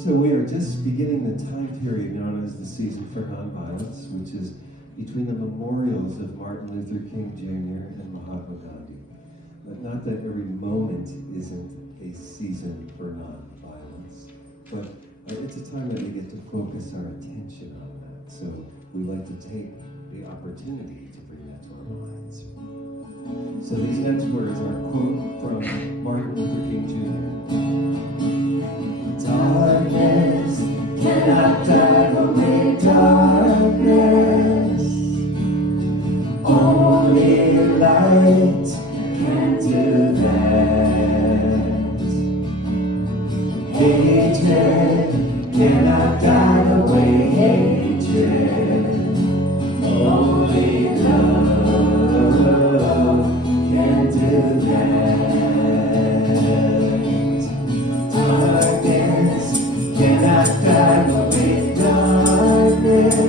So we are just beginning the time period known as the Season for Nonviolence, which is between the memorials of Martin Luther King Jr. and Mahatma Gandhi. But not that every moment isn't a season for nonviolence, but it's a time that we get to focus our attention on that. So we like to take the opportunity to bring that to our minds. So these next words are a quote from Martin Luther King Jr. Darkness cannot drive away darkness. Only light can do that. Hatred cannot drive away hatred. Only love can do that. Darkness cannot drive away darkness.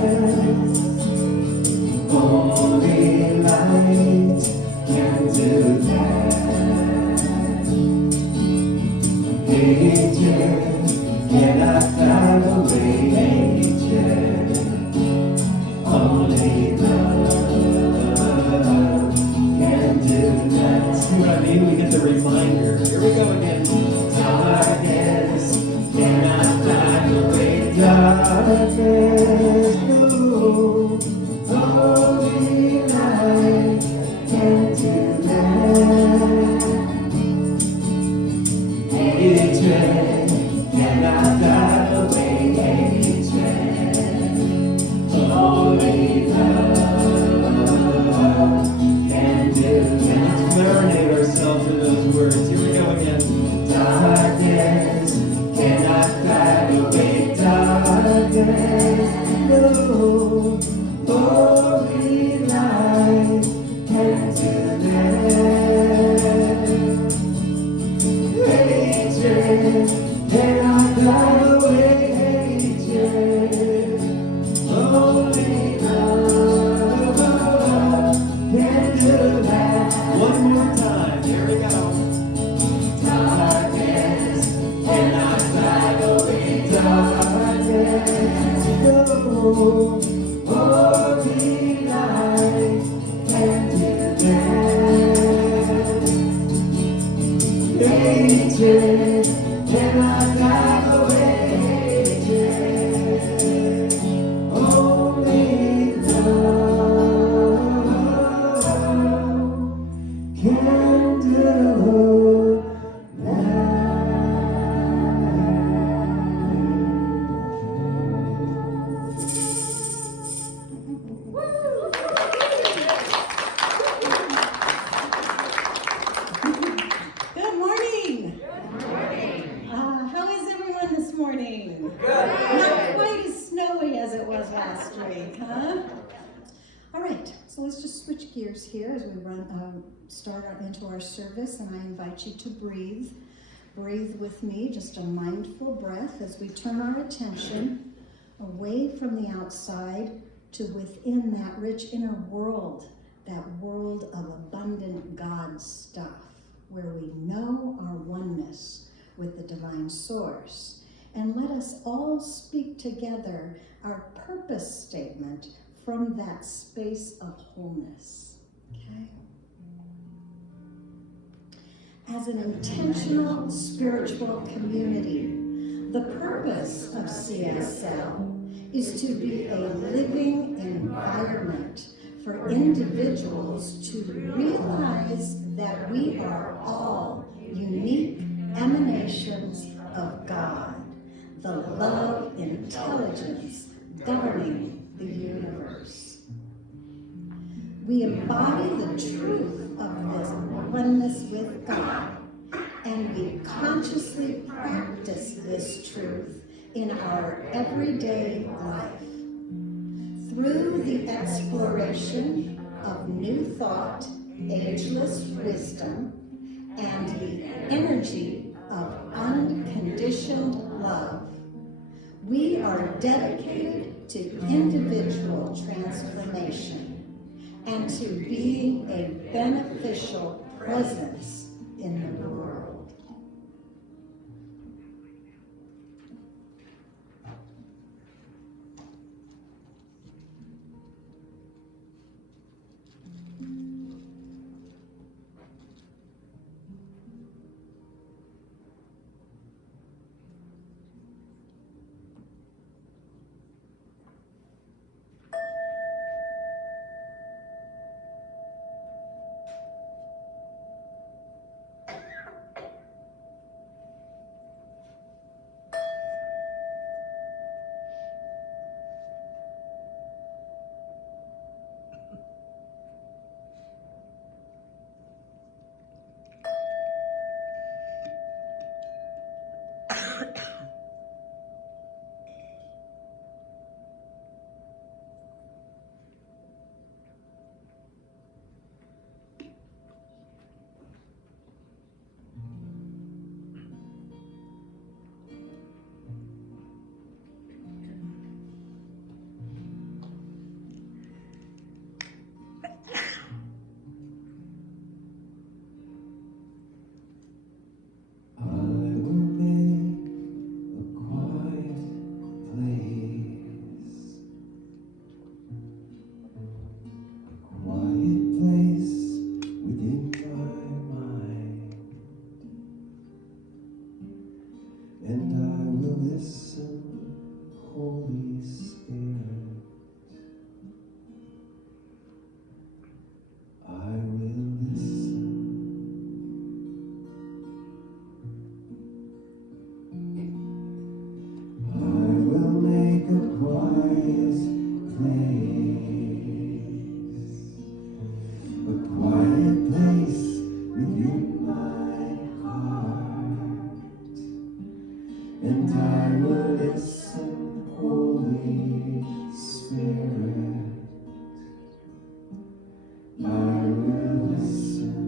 Only light can do that. Hatred cannot drive away hatred. Only love can do that. See what I mean? We get the reminder. Here we go again. Darkness cannot drive away darkness. Only light can do that. Hatred cannot drive away hatred. Only love can do that. Let's marinate ourselves in those words. Here we go again. Darkness cannot drive away darkness. No, only light can do that. Hatred cannot drive away hatred. Only love can do that. One more time, here we go. Darkness cannot drive away darkness. No, only light can do that. Hatred cannot drive away hatred. Only love can do that. Good morning. How is everyone this morning? Good. Not quite as snowy as it was last week, huh? All right, so let's just switch gears here as we start into our service, and I invite you to breathe. Breathe with me, just a mindful breath as we turn our attention away from the outside to within that rich inner world, that world of abundant God stuff, where we know our oneness with the divine source. And let us all speak together our purpose statement from that space of wholeness. Okay? As an intentional spiritual community, the purpose of CSL is to be a living environment for individuals to realize that we are all unique emanations of God, the love intelligence governing the universe. We embody the truth of this oneness with God, and we consciously practice this truth in our everyday life through the exploration of new thought, ageless wisdom, and the energy of unconditioned love. We are dedicated to individual transformation and to being a beneficial presence in the world. and I will listen, Holy Spirit. I will listen. I will make a quiet place within my heart, and I will listen, Holy Spirit. I will listen.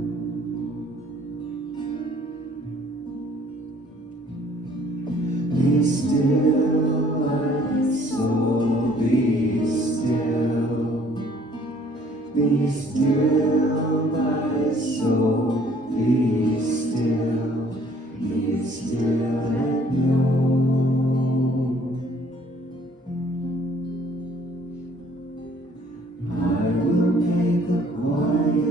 Be still, my soul, be still. Be still, my soul, be still. Be still and know. I will make a quiet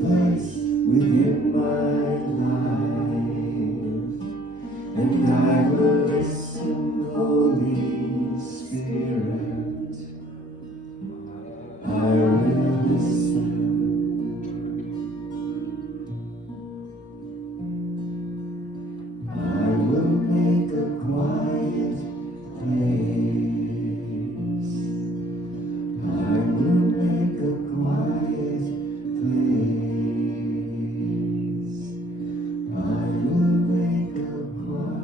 place within my life, and I will listen, Holy Spirit. I will listen. I will make a quiet place. I will make a quiet place. I will make a quiet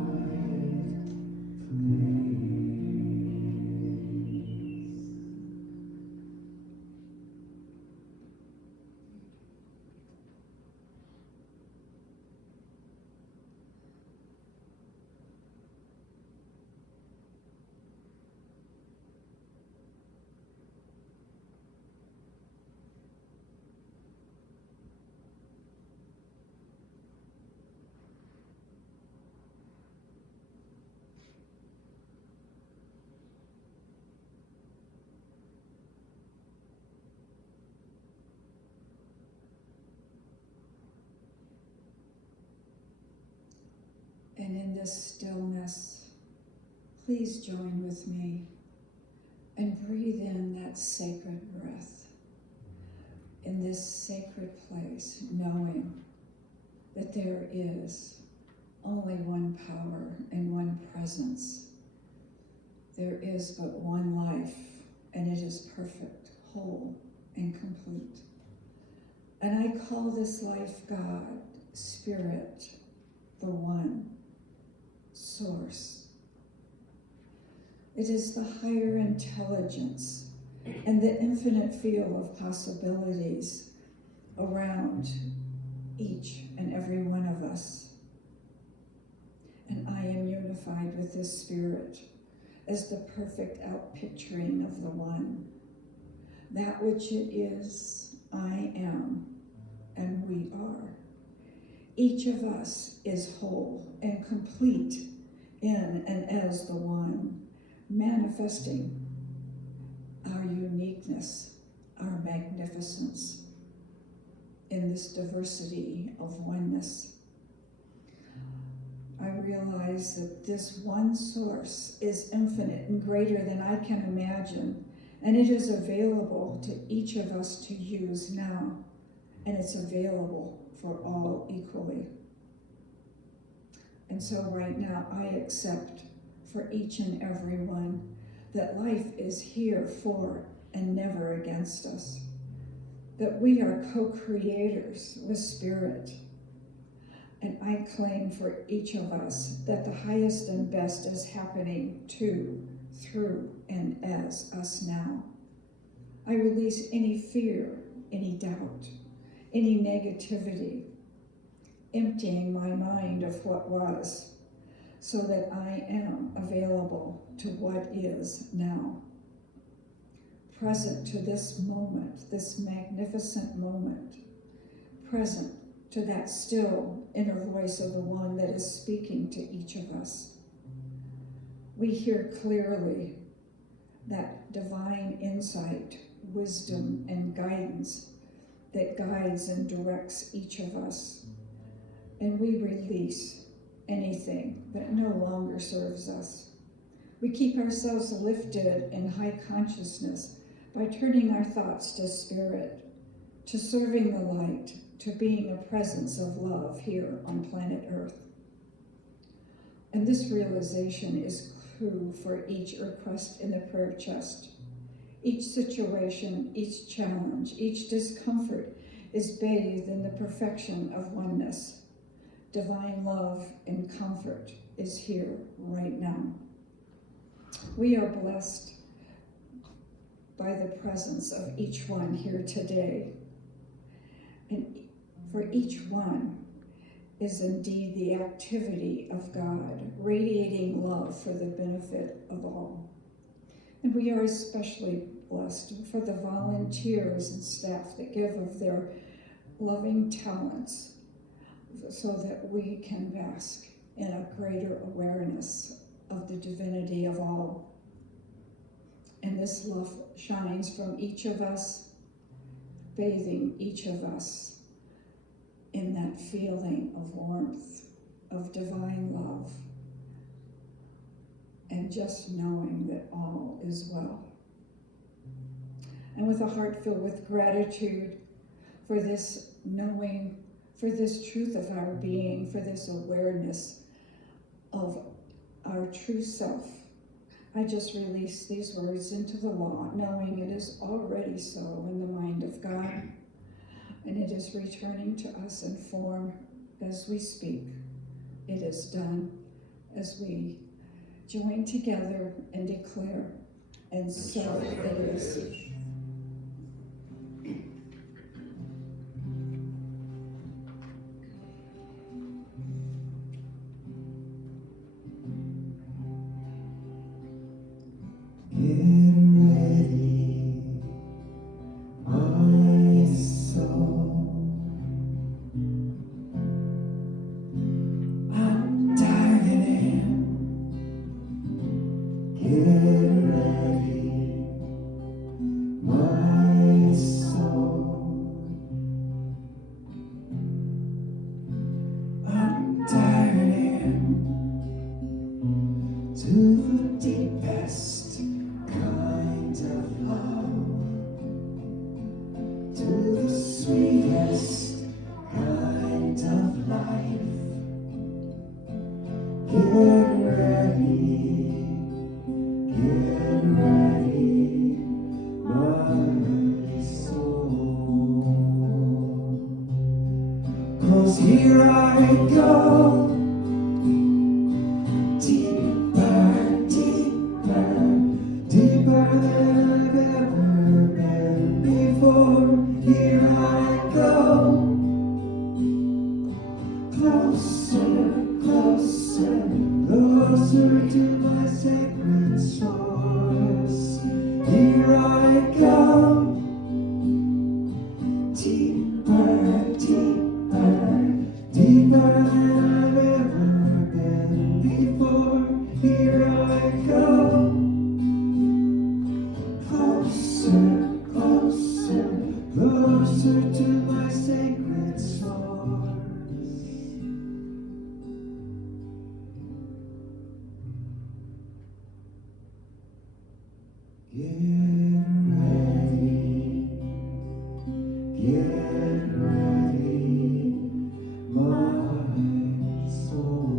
place. And in this stillness, please join with me and breathe in that sacred breath in this sacred place, knowing that there is only one power and one presence. There is but one life, and it is perfect, whole, and complete. And I call this life God, Spirit, the One, Source. It is the higher intelligence and the infinite field of possibilities around each and every one of us. And I am unified with this Spirit as the perfect outpicturing of the One. That which it is, I am, and we are. Each of us is whole and complete in and as the One, manifesting our uniqueness, our magnificence in this diversity of oneness. I realize that this one source is infinite and greater than I can imagine, and it is available to each of us to use now, and it's available for all equally. And so right now I accept for each and every one that life is here for and never against us, that we are co-creators with Spirit. And I claim for each of us that the highest and best is happening to, through, and as us now. I release any fear, any doubt, any negativity, emptying my mind of what was, so that I am available to what is now. Present to this moment, this magnificent moment, present to that still inner voice of the One that is speaking to each of us. We hear clearly that divine insight, wisdom, and guidance that guides and directs each of us, and we release anything that no longer serves us. We keep ourselves lifted in high consciousness by turning our thoughts to spirit, to serving the light, to being a presence of love here on planet Earth. And this realization is true for each request in the prayer chest. Each situation, each challenge, each discomfort is bathed in the perfection of oneness. Divine love and comfort is here right now. We are blessed by the presence of each one here today. And for each one is indeed the activity of God, radiating love for the benefit of all. And we are especially blessed for the volunteers and staff that give of their loving talents so that we can bask in a greater awareness of the divinity of all. And this love shines from each of us, bathing each of us in that feeling of warmth, of divine love, and just knowing that all is well. And with a heart filled with gratitude for this knowing, for this truth of our being, for this awareness of our true self, I just release these words into the law, knowing it is already so in the mind of God, and it is returning to us in form as we speak. It is done as we join together and declare, and so it is. Here I go, deeper, deeper, deeper than I've ever been before. Here I go, closer, closer, closer to my sacred source. Here I go, deeper, deeper, deeper than I've ever been before. Here I go, closer, closer, closer to my sacred source. Get ready, my soul.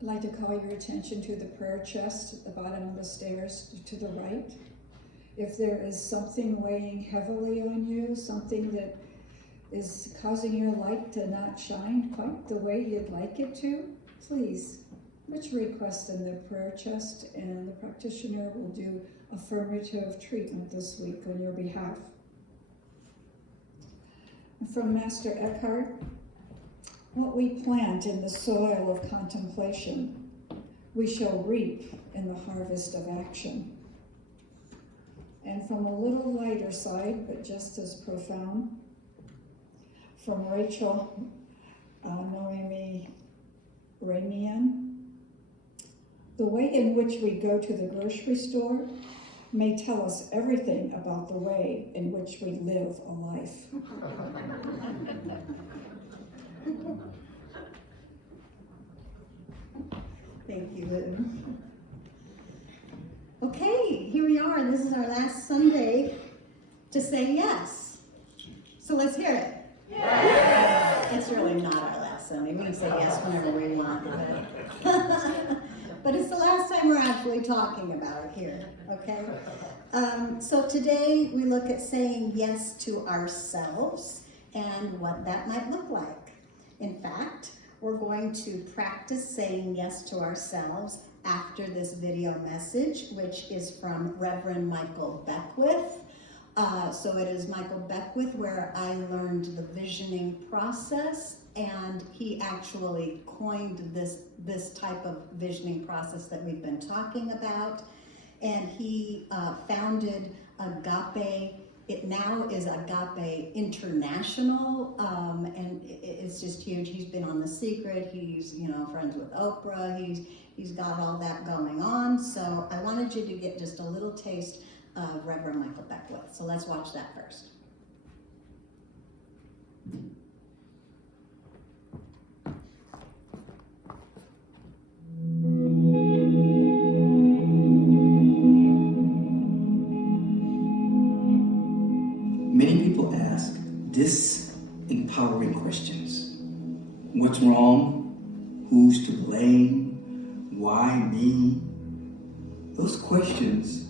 I'd like to call your attention to the prayer chest at the bottom of the stairs to the right. If there is something weighing heavily on you, something that is causing your light to not shine quite the way you'd like it to, please put your request in the prayer chest, and the practitioner will do affirmative treatment this week on your behalf. And from Master Eckhart, what we plant in the soil of contemplation, we shall reap in the harvest of action. And from a little lighter side, but just as profound, from Rachel Noemi Ramian, the way in which we go to the grocery store may tell us everything about the way in which we live a life. Thank you, Lou. Okay, here we are. This is our last Sunday to say yes. So let's hear it. Yes! It's really not our last Sunday. We can say yes whenever we want. But it's the last time we're actually talking about it here, okay? So today we look at saying yes to ourselves and what that might look like. In fact, we're going to practice saying yes to ourselves after this video message, which is from Reverend Michael Beckwith. So it is Michael Beckwith where I learned the visioning process, and he actually coined this type of visioning process that we've been talking about. And he founded Agape. It now is Agape International, and it's just huge. He's been on The Secret. He's, friends with Oprah. He's got all that going on. So I wanted you to get just a little taste of Reverend Michael Beckwith. So let's watch that first. Many people ask disempowering questions. What's wrong? Who's to blame? Why me? Those questions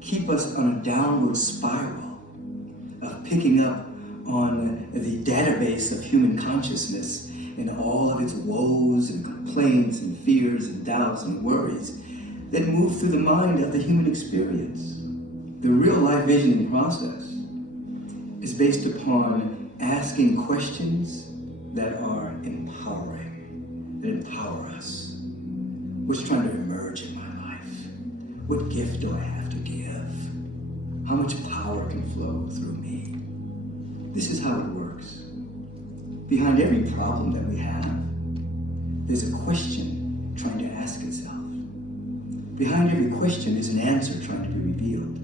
keep us on a downward spiral of picking up on the database of human consciousness and all of its woes and complaints and fears and doubts and worries that move through the mind of the human experience. The real life visioning process is based upon asking questions that are empowering, that empower us. What's trying to emerge in my life? What gift do I have to give? How much power can flow through me? This is how it works. Behind every problem that we have, there's a question trying to ask itself. Behind every question is an answer trying to be revealed.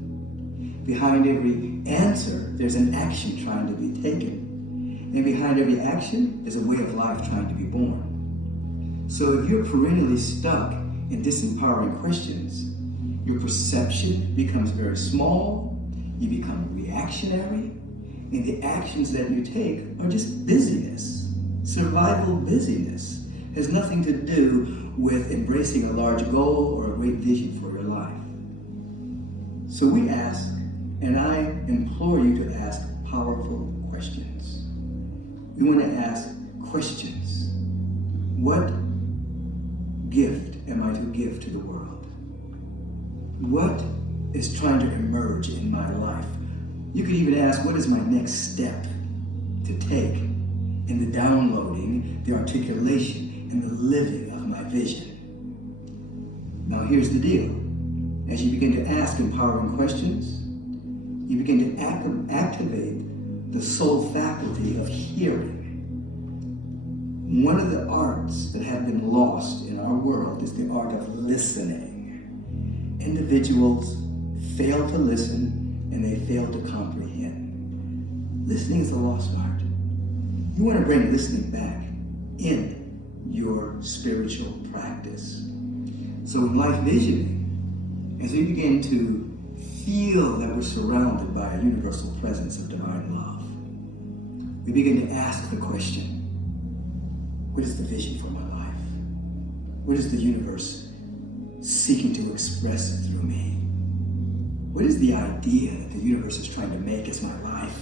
Behind every answer, there's an action trying to be taken. And behind every action, there's a way of life trying to be born. So if you're perennially stuck in disempowering questions, your perception becomes very small, you become reactionary, and the actions that you take are just busyness. Survival busyness has nothing to do with embracing a large goal or a great vision for your life. So we ask, and I implore you to ask powerful questions. We want to ask questions. What gift am I to give to the world? What is trying to emerge in my life? You could even ask, what is my next step to take in the downloading, the articulation, and the living of my vision? Now here's the deal. As you begin to ask empowering questions, you begin to activate the soul faculty of hearing. One of the arts that have been lost in our world is the art of listening. Individuals fail to listen and they fail to comprehend. Listening is a lost art. You want to bring listening back in your spiritual practice. So in life visioning, as we begin to feel that we're surrounded by a universal presence of divine love, we begin to ask the question, what is the vision for my life? What is the universe seeking to express through me? What is the idea that the universe is trying to make as my life?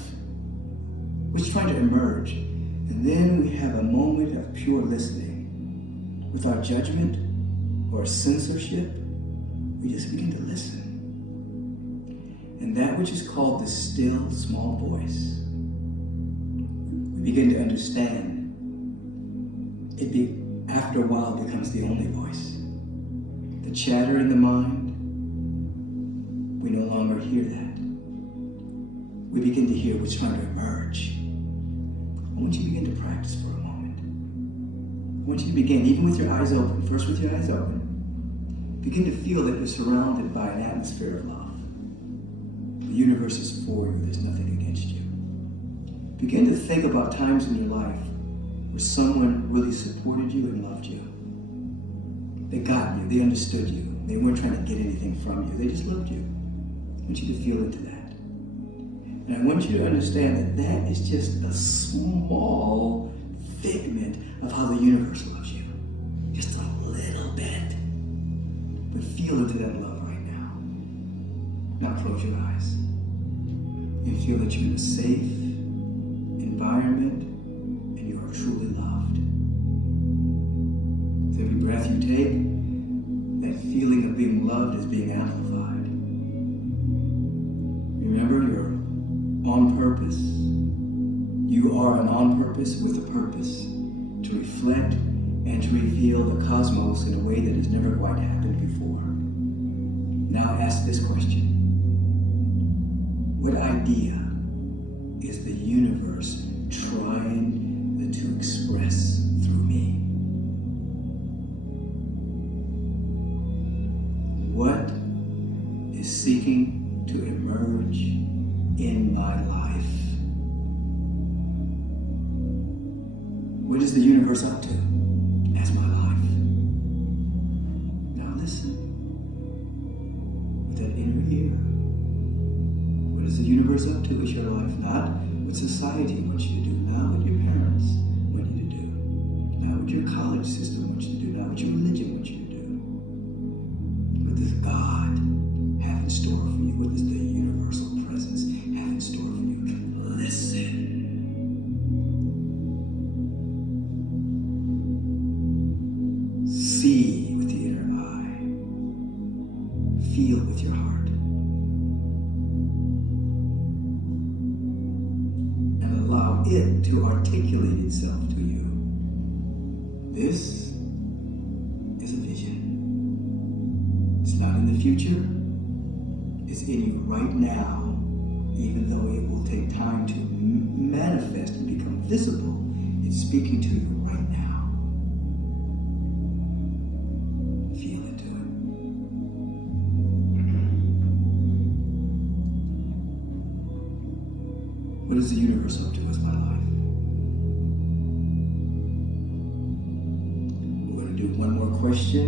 What's trying to emerge? And then we have a moment of pure listening. Without judgment or censorship, we just begin to listen. And that which is called the still small voice, we begin to understand. After a while, becomes the only voice. The chatter in the mind, we no longer hear that. We begin to hear what's trying to emerge. I want you to begin to practice for a moment. I want you to begin, even with your eyes open, first with your eyes open, begin to feel that you're surrounded by an atmosphere of love. The universe is for you, there's nothing against you. Begin to think about times in your life where someone really supported you and loved you. They got you, they understood you. They weren't trying to get anything from you, they just loved you. I want you to feel into that. And I want you to understand that that is just a small figment of how the universe loves you. Just a little bit. But feel into that love right now. Now close your eyes. And feel that you're in a safe environment and you are truly loved. With every breath you take, that feeling of being loved is being amplified. Remember, you're on purpose. You are an on purpose with a purpose to reflect and to reveal the cosmos in a way that has never quite happened before. Now ask this question. What idea is the universe trying to express through me? What is seeking to emerge in my life? What is the universe up to as my life? Now listen with that inner ear. What is the universe up to as your life? Not what society wants you to do, not what your parents want you to do, not what your college system wants you to do, not what your religion wants you to do. What does God have in store for you? What does the universal presence have in store for you? Listen. See with the inner eye. Feel with your heart. And allow it to articulate itself to you. This is a vision. It's not in the future. It's in you right now, even though it will take time to manifest and become visible. It's speaking to you right now. Feel into it. What is the universe up to as my life? We're going to do one more question.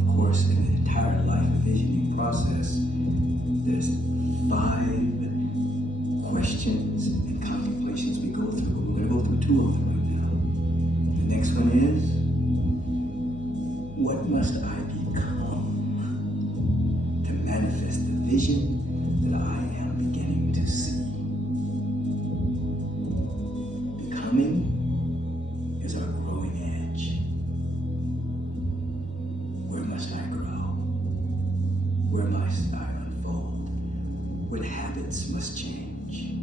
Of course, in the entire life envisioning process, there's 5 questions and contemplations we go through. We're going to go through 2 of them right now. The next one is, what must I become to manifest the vision that I am beginning to see? Becoming is our growing edge. Where must I grow? Where must I unfold? What habits must change?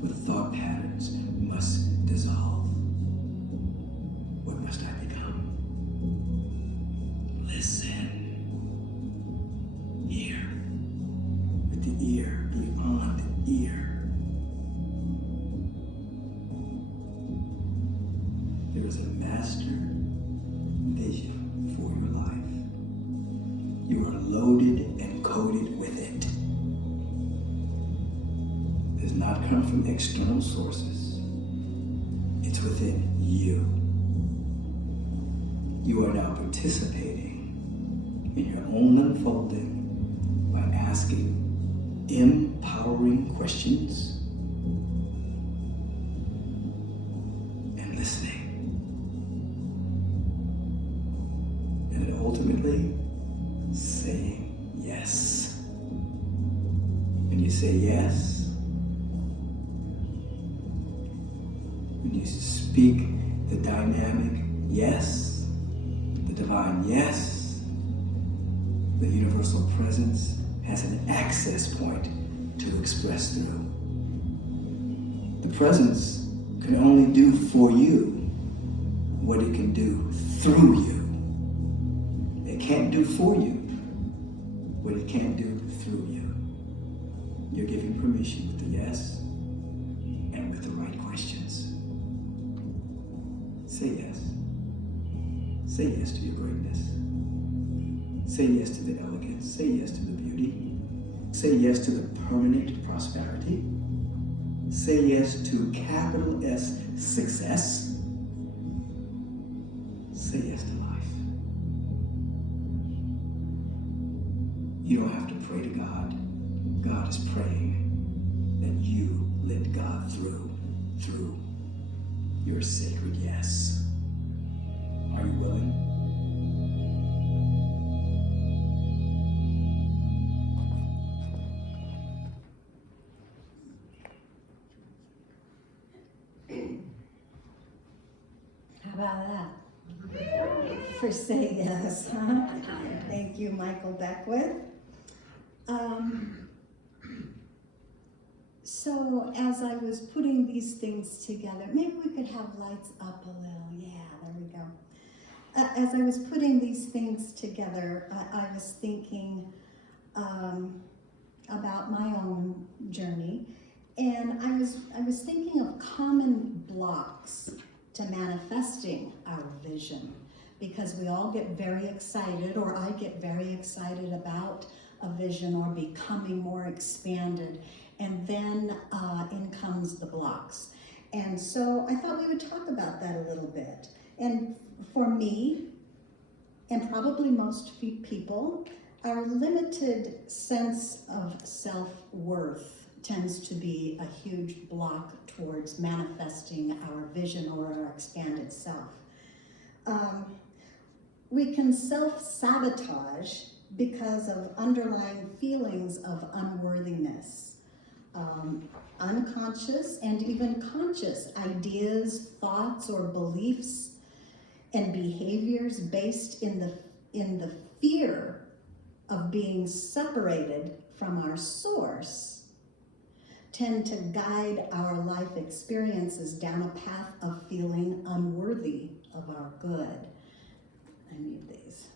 What thought patterns must dissolve? What must I become? Listen. Hear. With the ear, beyond the ear. There is a master vision for your life. You are loaded and coated with it. It does not come from external sources. It's within you. You are now participating in your own unfolding by asking empowering questions and listening. And then ultimately saying yes. When you say yes, you speak the dynamic yes, the divine yes, the universal presence has an access point to express through. The presence can only do for you what it can do through you. It can't do for you what it can do through you. You're giving permission with the yes and with the right questions. Say yes. Say yes to your greatness. Say yes to the elegance. Say yes to the beauty. Say yes to the permanent prosperity. Say yes to capital S success. Say yes to life. You don't have to pray to God. God is praying that you let God through your sacred yes. Are you willing? How about that? For say yes, huh? Thank you, Michael Beckwith. So as I was putting these things together, maybe we could have lights up a little. Yeah, there we go. As I was putting these things together, I was thinking about my own journey, and I was thinking of common blocks to manifesting our vision, because we all get very excited, or I get very excited about a vision or becoming more expanded, and then in comes the blocks. And so I thought we would talk about that a little bit. And for me, and probably most people, our limited sense of self-worth tends to be a huge block towards manifesting our vision or our expanded self. We can self-sabotage because of underlying feelings of unworthiness, unconscious and even conscious ideas, thoughts, or beliefs and behaviors based in the fear of being separated from our source tend to guide our life experiences down a path of feeling unworthy of our good. I need these.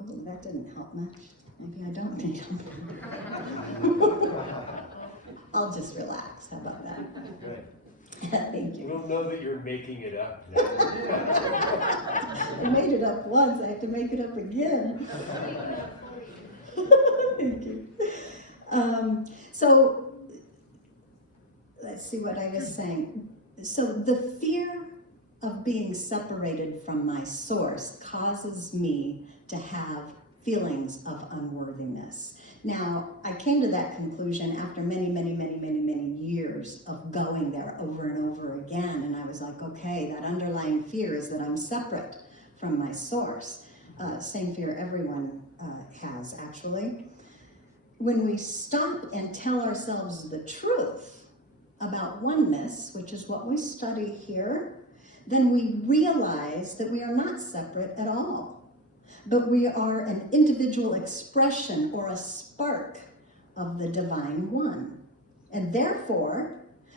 Oh, that didn't help much. Maybe I don't need them. I'll just relax. How about that? Good. Thank you. We'll know that you're making it up. I made it up once. I have to make it up again. Thank you. So let's see what I was saying. So the fear of being separated from my source causes me to have feelings of unworthiness. Now, I came to that conclusion after many years of going there over and over again, and I was like, okay, that underlying fear is that I'm separate from my source. Same fear everyone has, actually. When we stop and tell ourselves the truth about oneness, which is what we study here, then we realize that we are not separate at all, but we are an individual expression or a spark of the Divine One. And therefore,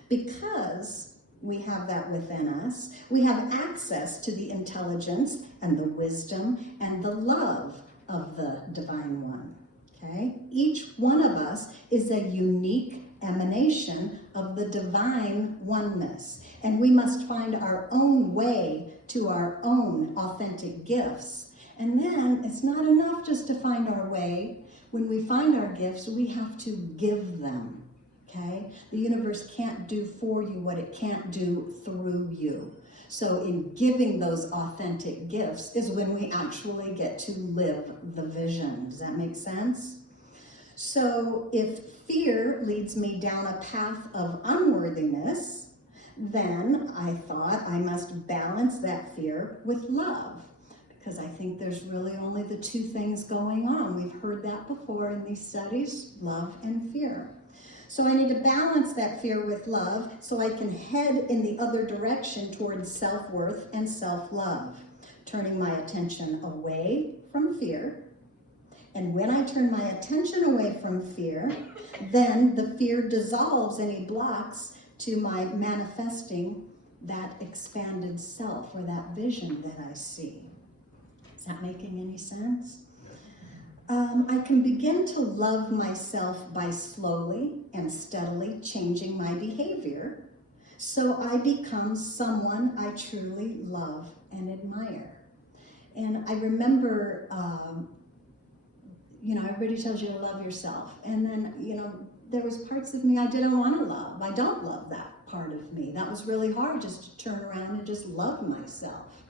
because we have that within us, we have access to the intelligence and the wisdom and the love of the Divine One. Okay? Each one of us is a unique emanation of the divine oneness, and we must find our own way to our own authentic gifts. And then it's not enough just to find our way. When we find our gifts, we have to give them. Okay? The universe can't do for you what it can't do through you. So in giving those authentic gifts is when we actually get to live the vision. Does that make sense? So if fear leads me down a path of unworthiness, then I thought I must balance that fear with love, because I think there's really only the two things going on. We've heard that before in these studies, love and fear. So I need to balance that fear with love so I can head in the other direction towards self-worth and self-love, turning my attention away from fear. And when I turn my attention away from fear, then the fear dissolves any blocks to my manifesting that expanded self or that vision that I see. Is that making any sense? I can begin to love myself by slowly and steadily changing my behavior so I become someone I truly love and admire. And I remember, everybody tells you to love yourself. And then, there was parts of me I didn't want to love. I don't love that part of me. That was really hard, just to turn around and just love myself.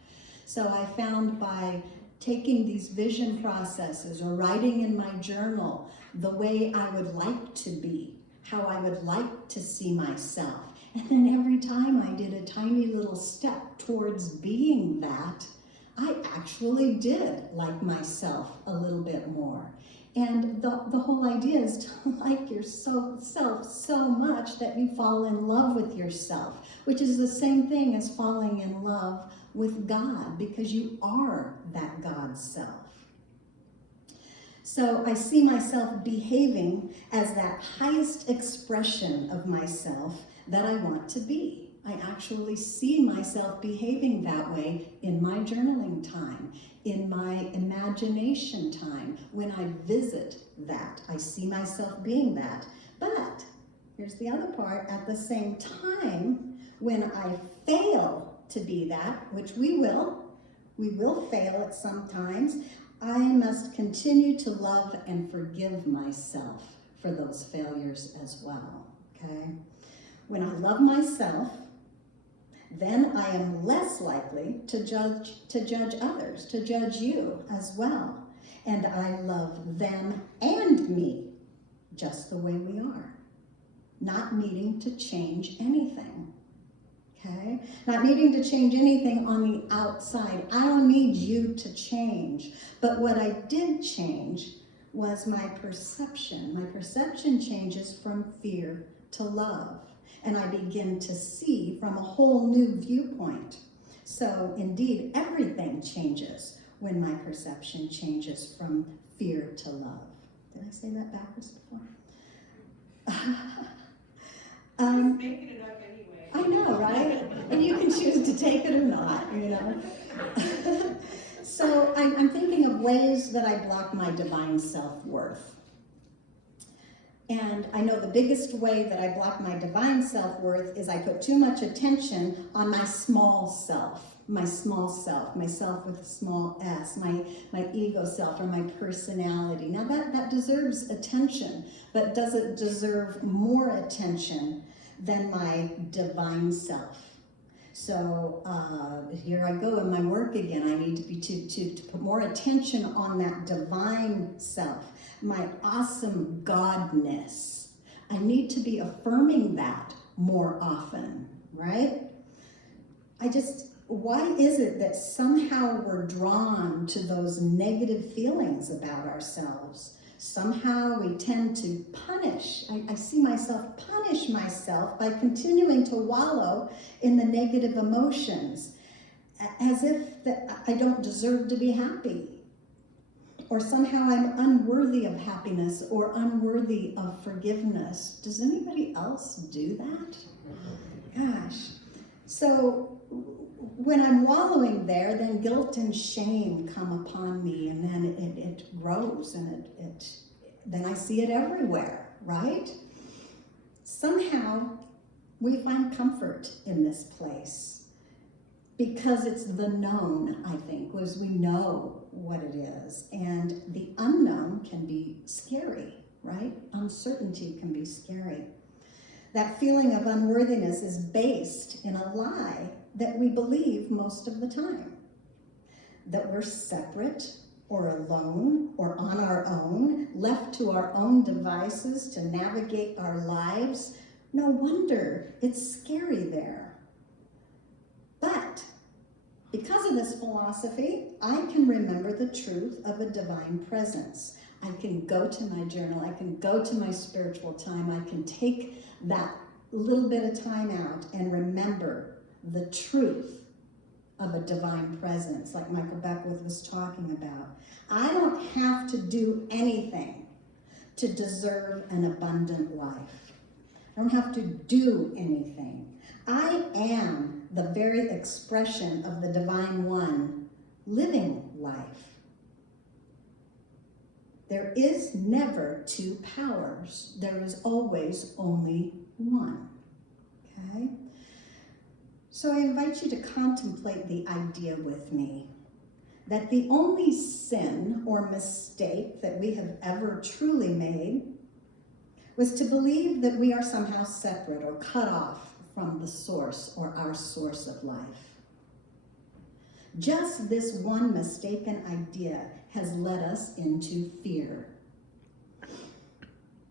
So I found by taking these vision processes or writing in my journal the way I would like to be, how I would like to see myself. And then every time I did a tiny little step towards being that, I actually did like myself a little bit more. And the whole idea is to like yourself so much that you fall in love with yourself, which is the same thing as falling in love with God, because you are that God self. So I see myself behaving as that highest expression of myself that I want to be. I actually see myself behaving that way in my journaling time, in my imagination time, when I visit that. I see myself being that. But here's the other part. At the same time, when I fail to be that, which we will fail at some times, I must continue to love and forgive myself for those failures as well, okay? When I love myself, then I am less likely to judge others, to judge you as well. And I love them and me just the way we are, not needing to change anything. Okay? Not needing to change anything on the outside. I don't need you to change. But what I did change was my perception. My perception changes from fear to love. And I begin to see from a whole new viewpoint. So indeed, everything changes when my perception changes from fear to love. Did I say that backwards before? Making it up anyway. I know, right? And you can choose to take it or not, So I'm thinking of ways that I block my divine self-worth. And I know the biggest way that I block my divine self-worth is I put too much attention on my small self, myself with a small s, my ego self or my personality. Now that deserves attention, but does it deserve more attention than my divine self? So here I go in my work again. I need to be to put more attention on that divine self, my awesome godness. I need to be affirming that more often, right? Why is it that somehow we're drawn to those negative feelings about ourselves? Somehow we tend to punish. I see myself punish myself by continuing to wallow in the negative emotions, as if that I don't deserve to be happy. Or somehow I'm unworthy of happiness or unworthy of forgiveness. Does anybody else do that? Gosh. So when I'm wallowing there, then guilt and shame come upon me, and then it grows, and then I see it everywhere, right? Somehow we find comfort in this place because it's the known, I think, was we know what it is, and the unknown can be scary, right? Uncertainty can be scary. That feeling of unworthiness is based in a lie that we believe most of the time. That we're separate or alone or on our own, left to our own devices to navigate our lives. No wonder it's scary there. But because of this philosophy, I can remember the truth of a divine presence. I can go to my journal, I can go to my spiritual time, I can take that little bit of time out and remember the truth of a divine presence, like Michael Beckwith was talking about. I don't have to do anything to deserve an abundant life. I don't have to do anything. I am the very expression of the Divine One living life. There is never two powers. There is always only one. Okay? So I invite you to contemplate the idea with me that the only sin or mistake that we have ever truly made was to believe that we are somehow separate or cut off from the source or our source of life. Just this one mistaken idea has led us into fear.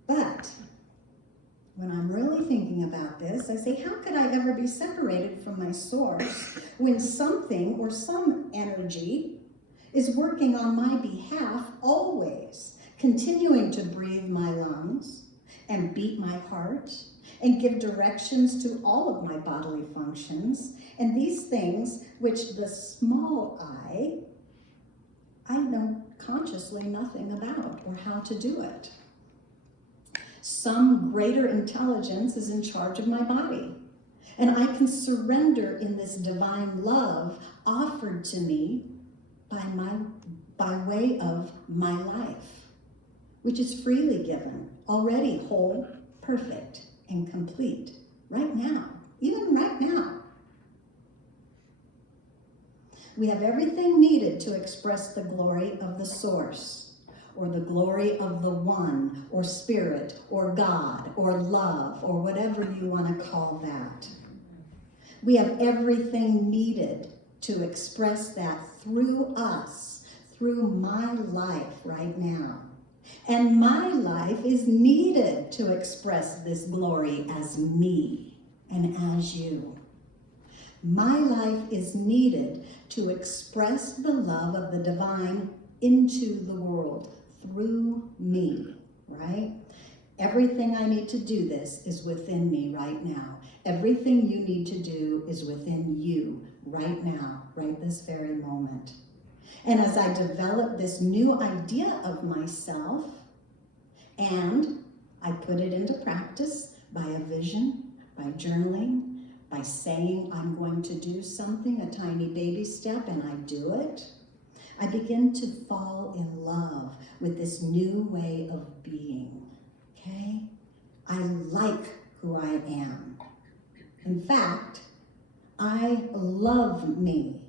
But when I'm really thinking about this, I say, how could I ever be separated from my source when something or some energy is working on my behalf always, continuing to breathe my lungs and beat my heart and give directions to all of my bodily functions, and these things which the small I know consciously nothing about or how to do it. Some greater intelligence is in charge of my body, and I can surrender in this divine love offered to me by way of my life, which is freely given, already whole, perfect, and complete, right now, even right now. We have everything needed to express the glory of the source, or the glory of the one, or spirit, or God, or love, or whatever you want to call that. We have everything needed to express that through us, through my life right now. And my life is needed to express this glory as me and as you. My life is needed to express the love of the divine into the world through me, right? Everything I need to do this is within me right now. Everything you need to do is within you right now, right this very moment. And as I develop this new idea of myself, and I put it into practice by a vision, by journaling, by saying I'm going to do something, a tiny baby step, and I do it, I begin to fall in love with this new way of being, okay? I like who I am. In fact, I love me.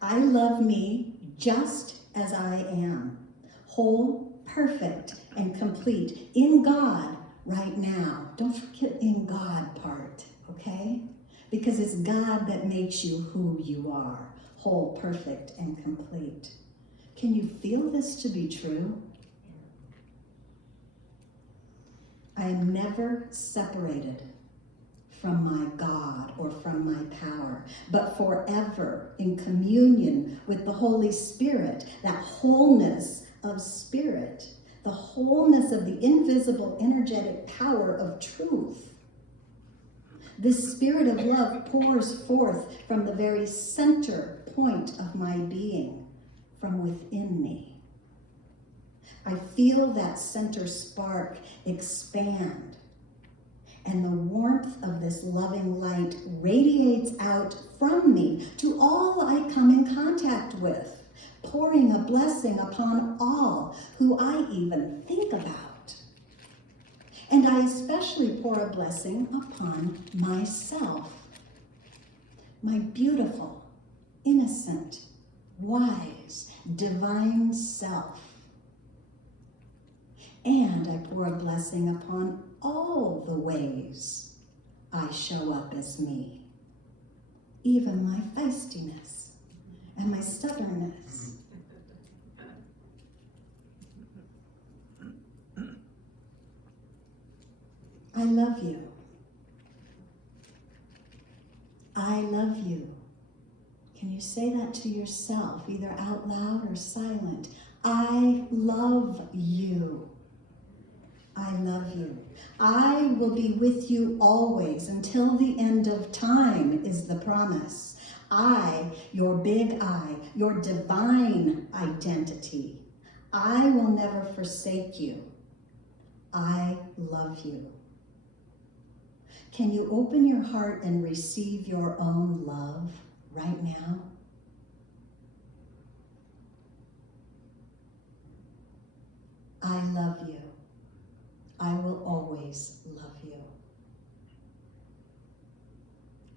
I love me just as I am, whole, perfect, and complete in God right now. Don't forget in God part, okay? Because it's God that makes you who you are, whole, perfect, and complete. Can you feel this to be true? I am never separated from my God or from my power, but forever in communion with the Holy Spirit, that wholeness of spirit, the wholeness of the invisible energetic power of truth. This spirit of love pours forth from the very center point of my being, from within me. I feel that center spark expand, and the warmth of this loving light radiates out from me to all I come in contact with, pouring a blessing upon all who I even think about. And I especially pour a blessing upon myself, my beautiful, innocent, wise, divine self. And I pour a blessing upon all the ways I show up as me, even my feistiness and my stubbornness. I love you. I love you. Can you you say that to yourself, either out loud or silent. I love you. I love you. I will be with you always until the end of time is the promise. I, your big I, your divine identity. I will never forsake you. I love you. Can you open your heart and receive your own love right now? I love you. I will always love you.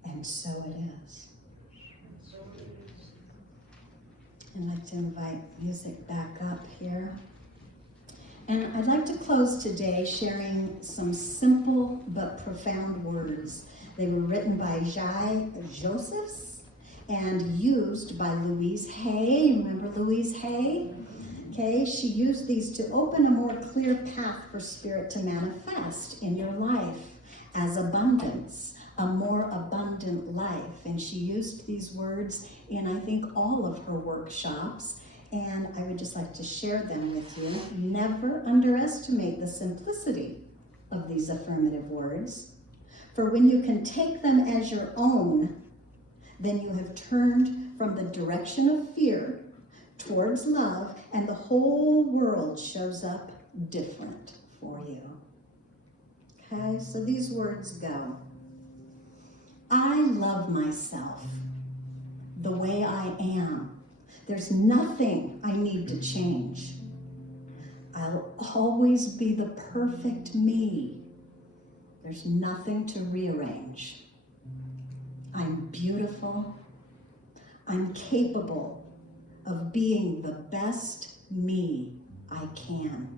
And so it is. I'd like to invite music back up here. And I'd like to close today sharing some simple but profound words. They were written by Jai Josephs and used by Louise Hay. Remember Louise Hay? Okay, she used these to open a more clear path for Spirit to manifest in your life as abundance, a more abundant life. And she used these words in, I think, all of her workshops. And I would just like to share them with you. Never underestimate the simplicity of these affirmative words. For when you can take them as your own, then you have turned from the direction of fear towards love, and the whole world shows up different for you. Okay, so these words go. I love myself the way I am. There's nothing I need to change. I'll always be the perfect me. There's nothing to rearrange. I'm beautiful. I'm capable of being the best me I can.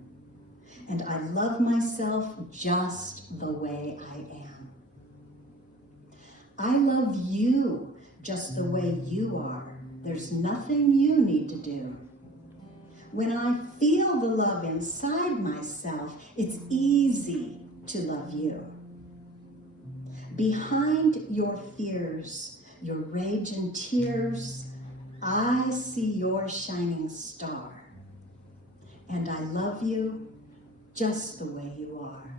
And I love myself just the way I am. I love you just the way you are. There's nothing you need to do. When I feel the love inside myself, it's easy to love you. Behind your fears, your rage and tears, I see your shining star. And I love you just the way you are.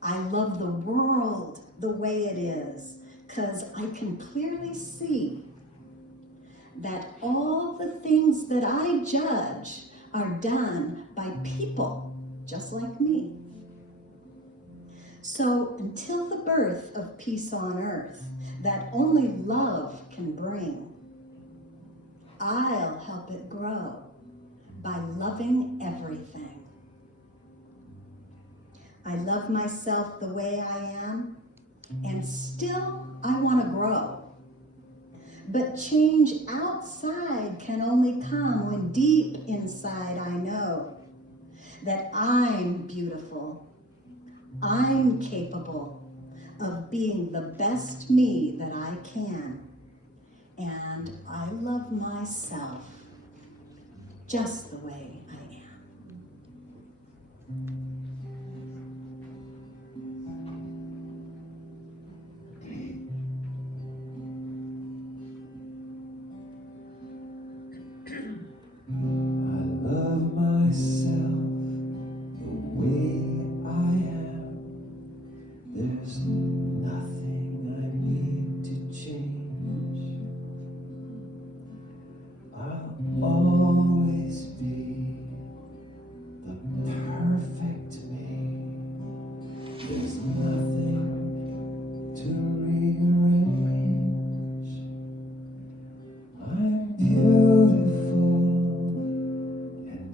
I love the world the way it is, because I can clearly see that all the things that I judge are done by people just like me. So until the birth of peace on earth that only love can bring, I'll help it grow by loving everything. I love myself the way I am, and still I want to grow. But change outside can only come when deep inside I know that I'm beautiful. I'm capable of being the best me that I can. And I love myself just the way I am. I love myself the way I am. There's nothing I need to change. I'll always be the perfect me. There's nothing to rearrange. I'm beautiful and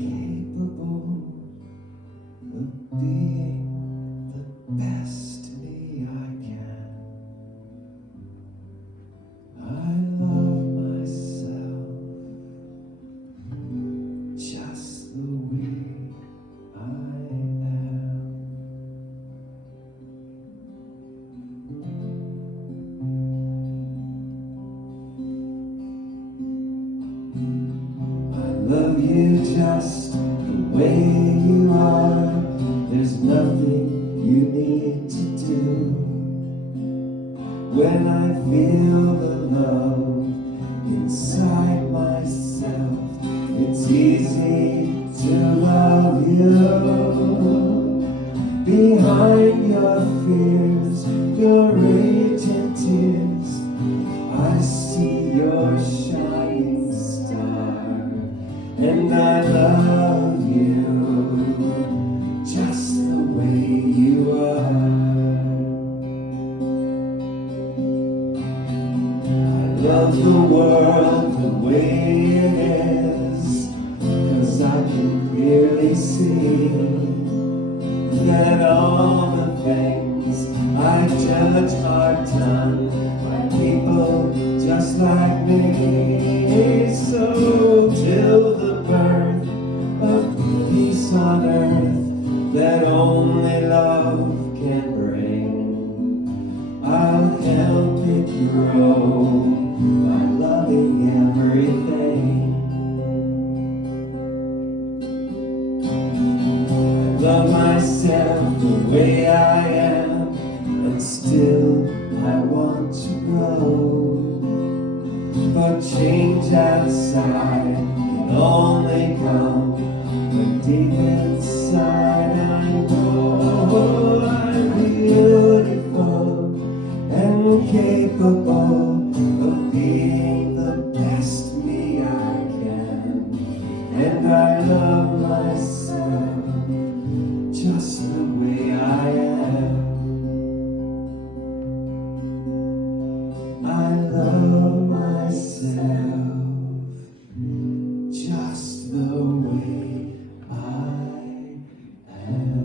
capable of being the best me I can. I love myself just the way I am. I love you just the way you are. There's nothing you need to do. when I feel the love inside myself. It's easy to love you. Behind your fears, your raging tears, I see your shining star, and I love you just the way you are. I love the world the way it is, 'cause I can clearly see that all the things I judge are done by people just like me. So till the birth of peace on earth that only love can bring, I'll help it grow by loving everything. Love myself the way I am, and still I want to grow. But change outside can only come when deep inside I know I'm beautiful and capable of being the best me I can. And I love myself just the way I am. I love myself just the way I am.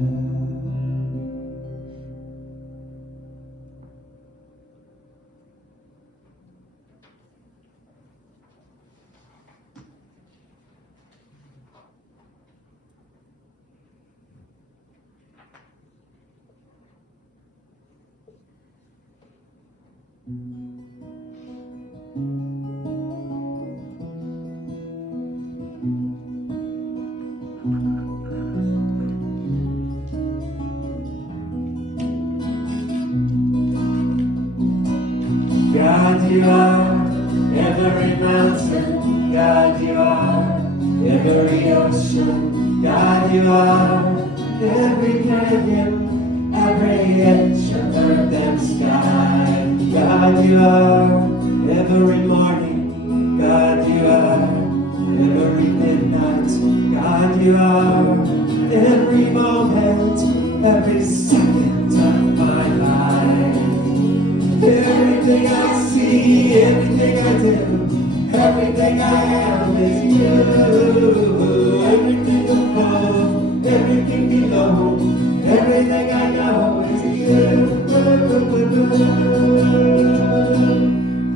God, you are every mountain. God, you are every ocean. God, you are every canyon, every inch of earth and sky. God, you are every morning. God, you are every midnight. God, you are every moment, every second of my life. Everything I see, everything I do, everything I am is you. Everything above, everything below, everything I know is you.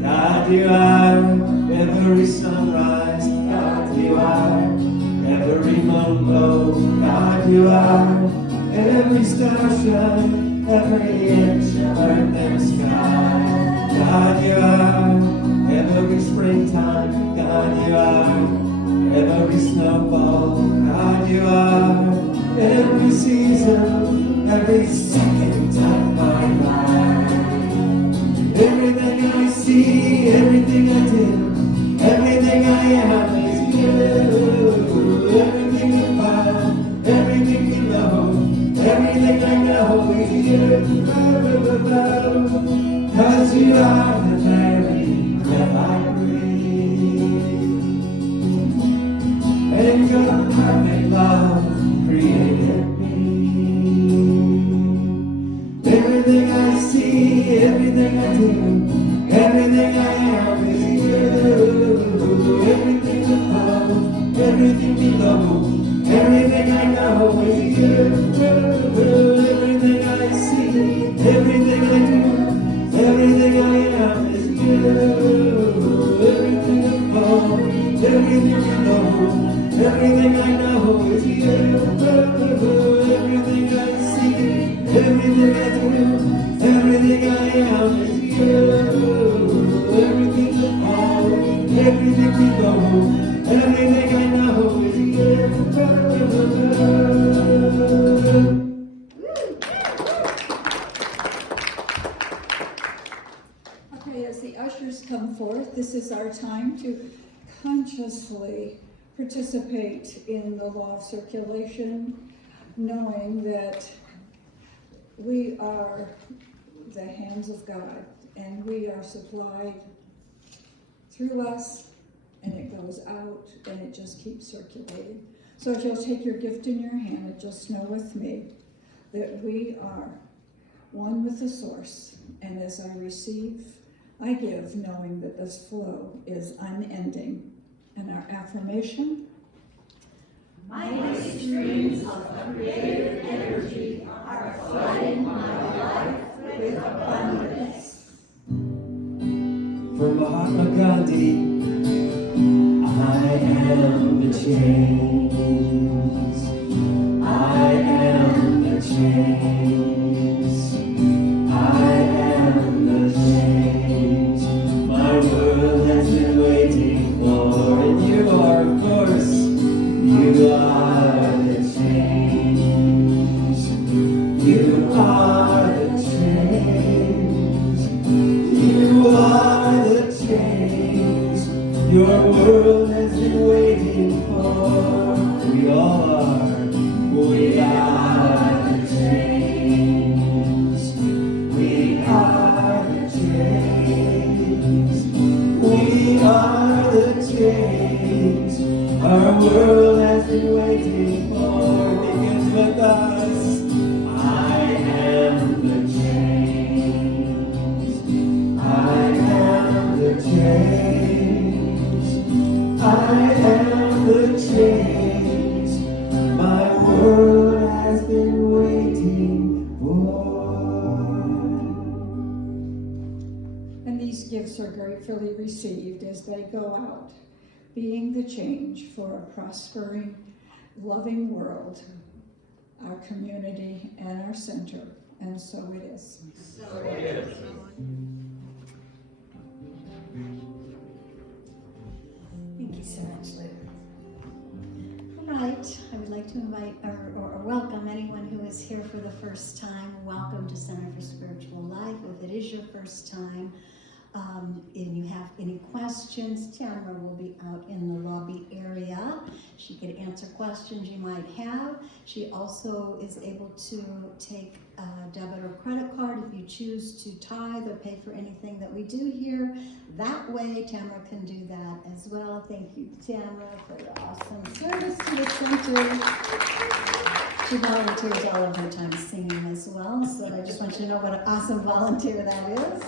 God, you are every sunrise. God, you are every moonbow. God, you are every star shine. Every inch of earth and sky. God, you are every springtime. God, you are every snowfall. God, you are every season, every second of my life. Everything I see, everything I do, everything I am is you. Everything above, everything below, everything I know is you. 'Cause you are the very breath I breathe, and your perfect love created me. Everything I see, everything I do, everything I am is you. Everything above, everything below, everything I know is you. Everything I see, everything I do, everything I am is you. Everything above, everything below, everything I know is you. Everything I see, everything I do, everything I am is you. Everything above, everything below, everything I know is you. ushers come forth, this is our time to consciously participate in the law of circulation, knowing that we are the hands of God and we are supplied through us, and it goes out and it just keeps circulating. So if you'll take your gift in your hand and just know with me that we are one with the source, and as I receive, I give, knowing that this flow is unending. And our affirmation: mighty streams of creative energy are flooding my life with abundance. For Mahatma Gandhi, I am the chains. I am the chains. I am the chains. My world has been waiting for, and you are, of course, you are the chains. You are the chains. You are the chains. Your world has been waiting for. We all are. We are the chains. We are the chains. We are the chains. Our world has been waiting for. Begins with us. I am the chains. I am the chains. I am the chains. My world has been waiting for. And these gifts are gratefully received as they go out, being the change for a prospering, loving world, our community, and our center. And so it is. Thank you so much, Lou. All right, I would like to invite or welcome anyone who is here for the first time. Welcome to Center for Spiritual Life. If it is your first time, and you have any questions, Tamara will be out in the lobby area. She could answer questions you might have. She also is able to take a debit or credit card if you choose to tithe or pay for anything that we do here. That way, Tamara can do that as well. Thank you, Tamara, for your awesome service to the center. She volunteers all of her time singing as well, so I just want you to know what an awesome volunteer that is.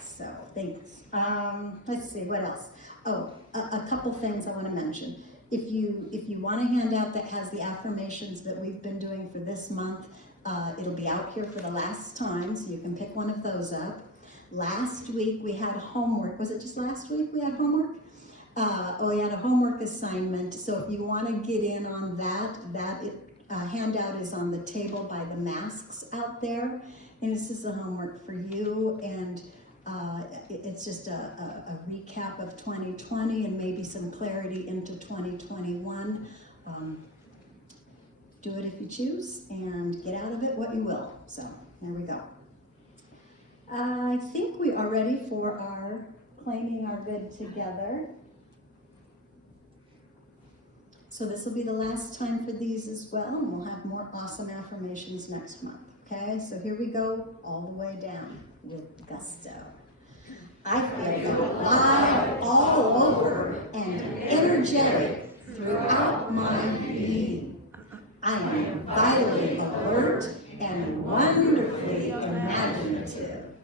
So, thanks. Let's see, what else? Oh, a couple things I want to mention. If you want a handout that has the affirmations that we've been doing for this month, it'll be out here for the last time, so you can pick one of those up. Last week we had homework. Was it just last week we had homework? We had a homework assignment, so if you want to get in on that handout is on the table by the masks out there, and this is a homework for you, and it's just a recap of 2020 and maybe some clarity into 2021. Do it if you choose, and get out of it what you will. So there we go. I think we are ready for our claiming our good together. So this will be the last time for these as well, and we'll have more awesome affirmations next month. Okay, so here we go, all the way down with gusto. I feel alive all over and energetic throughout my being. I am vitally alert and wonderfully imaginative.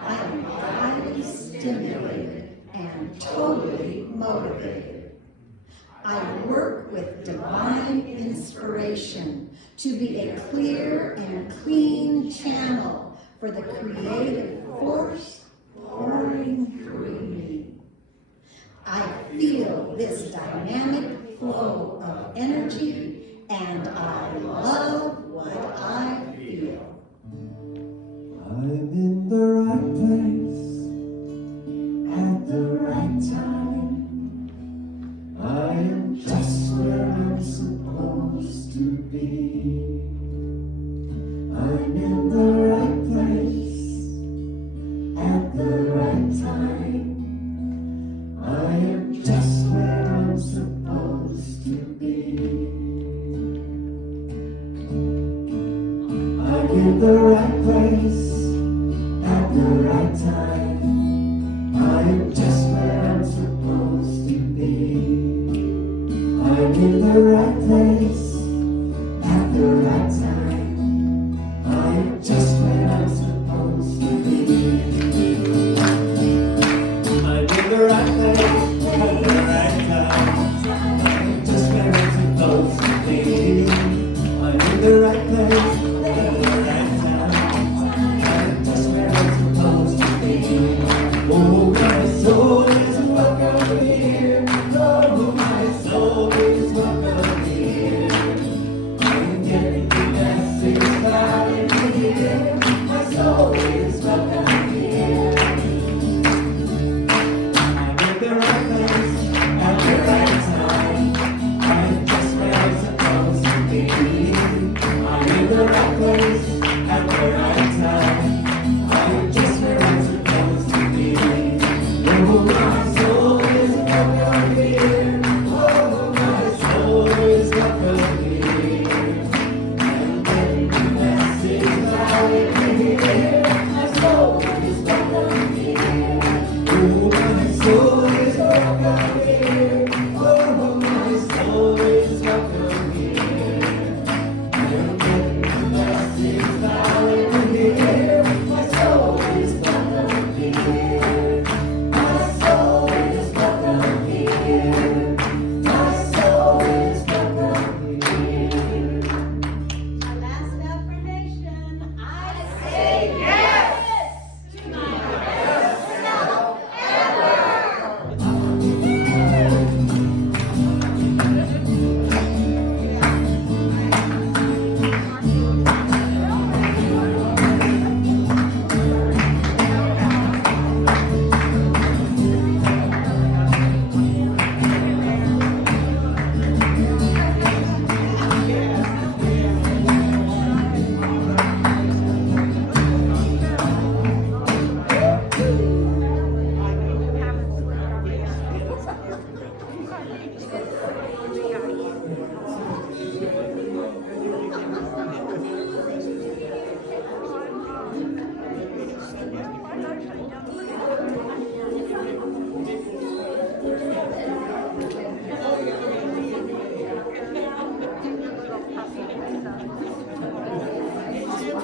I am highly stimulated and totally motivated. I work with divine inspiration to be a clear and clean channel for the creative force pouring through me. I feel this dynamic flow of energy, and I love what I feel. I'm in the right place at the right time. I am just where I'm supposed to be. in the right place at the right time. I am just where I'm supposed to be. I'm in the right place at the right time. I am just where I'm supposed to be. I'm in the right place at the right time. I'm just where I'm supposed to be. I'm in the right place at the right time. I'm just where I'm supposed to be. Oh, my soul is welcome here. Oh, my soul is welcome here. I'm getting the message loud and clear. My soul is welcome here. I'm in the right place at the right time. I'm just where I'm supposed to be. I'm in the right place at the right time. I'm just where I'm supposed to be. Oh, my soul is welcome here. Oh, my soul is welcome here. I'm getting the message loud and clear. My soul is welcome here. Oh, my soul is welcome here. Oh, my soul is welcome here. I'm getting the message loud and clear. My soul is welcome here. My soul is welcome here. My soul is welcome here. Our last affirmation, I say yes to my best self ever.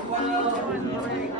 Well,